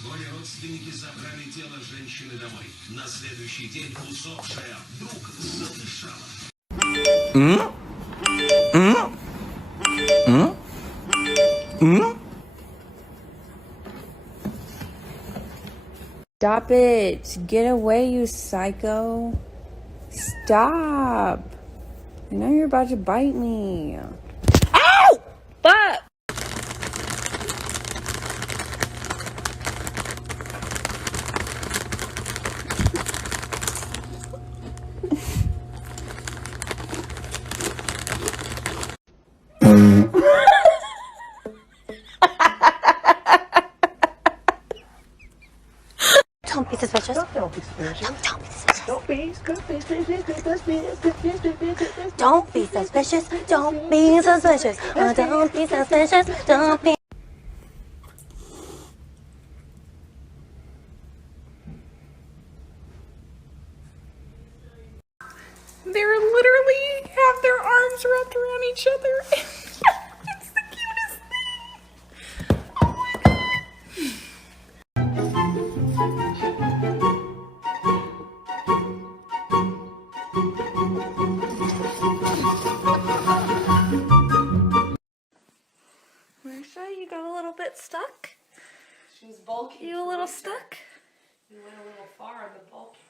Вскоре родственники забрали тело женщины домой. На следующий день усопшая вдруг задышала. Stop it. Get away, you psycho. Stop. I know you're about to bite me. Ow! Fuck! Don't be suspicious. Don't be suspicious. Don't be suspicious. Don't be suspicious. Don't be suspicious. Don't be suspicious. Don't be. They're literally have their arms wrapped around each other. It's the cutest thing. Oh my god. Marsha, you got a little bit stuck? She's bulky. You a little stuck? You went a little far on the bulky.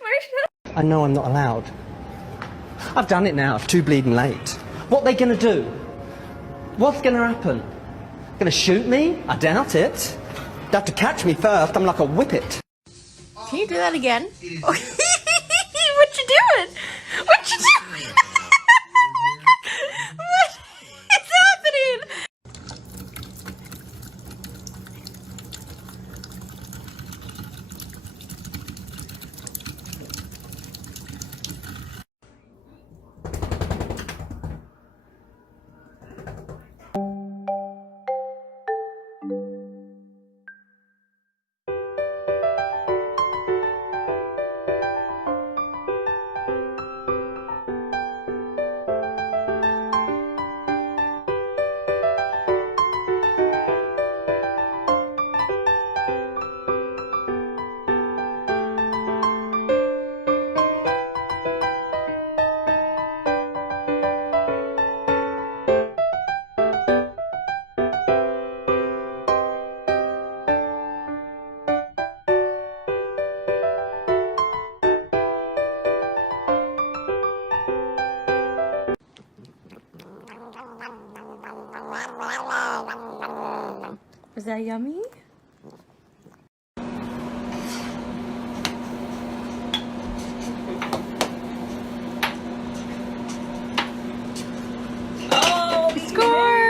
Marsha? I know I'm not allowed. I've done it now, it's too bleeding late. What are they going to do? What's going to happen? Going to shoot me? I doubt it. They have to catch me first, I'm like a whippet. Can you do that again? What you doing? What you doing? What is happening? Is that yummy? Oh, scored!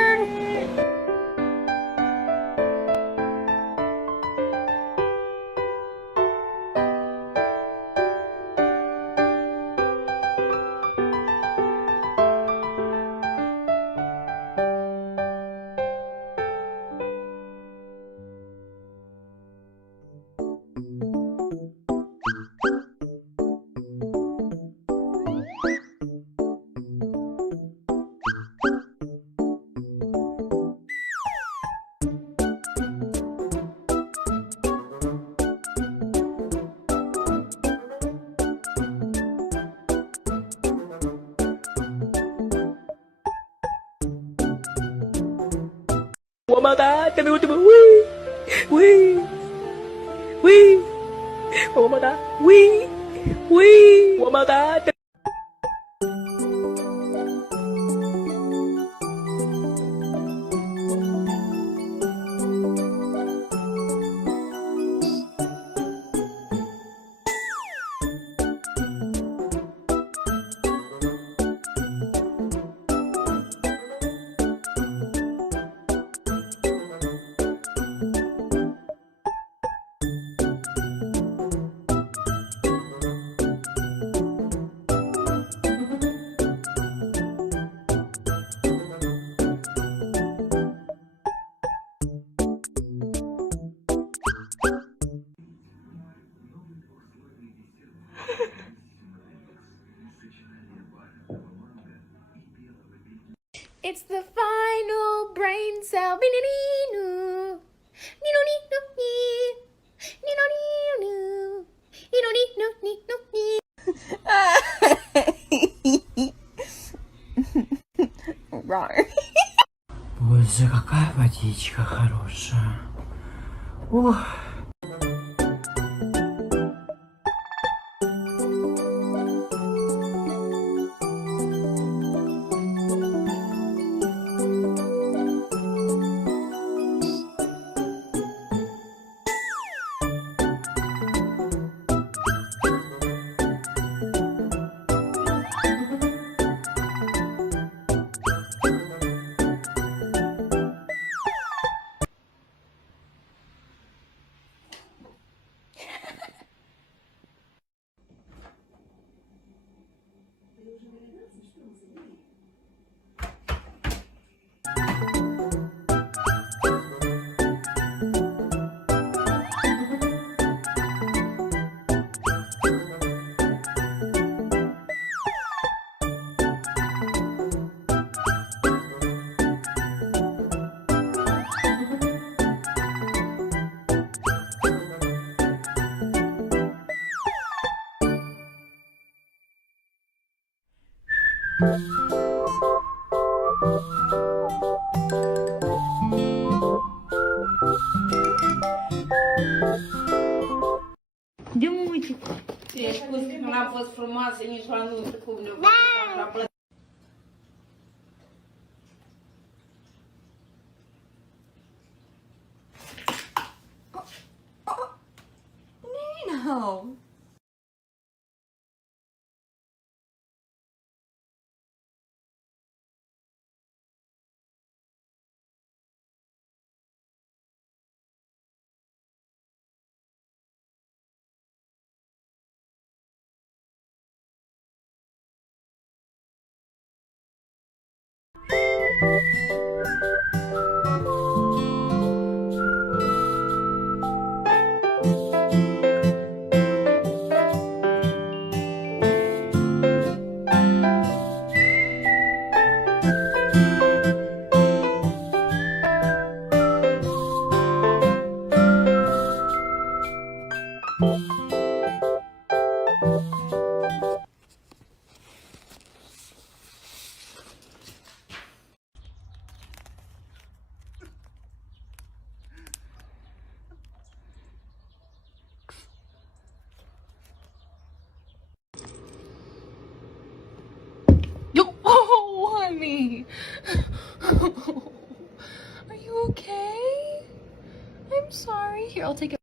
Боже, какая водичка хорошая. Ух. Ți-e spus că n-a fost frumoasă nici la nuntă cum ne-o la plăcut. No. Oh, honey. Are you okay? I'm sorry. Here, I'll take it.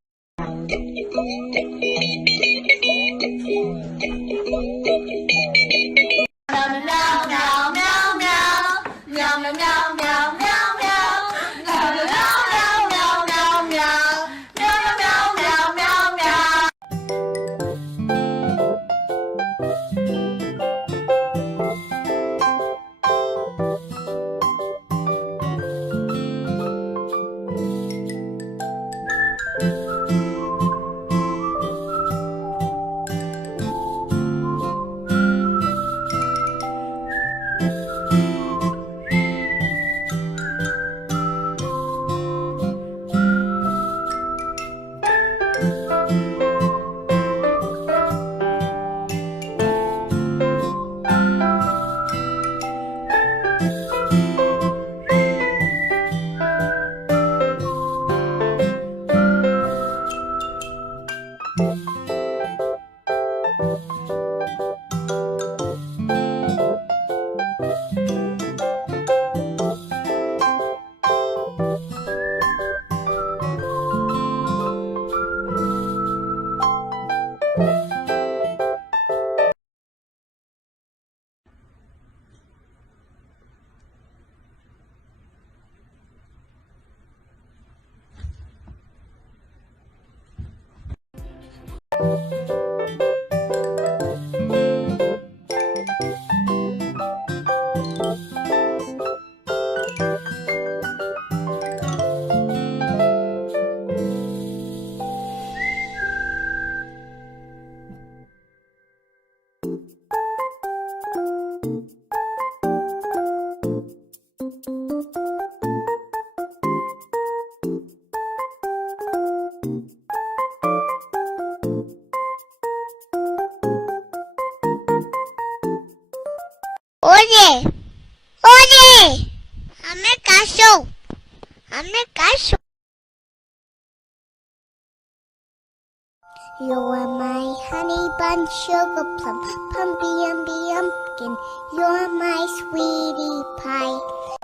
You're my honey bun, sugar plum, pumpy umby umpkin. You're my sweetie pie.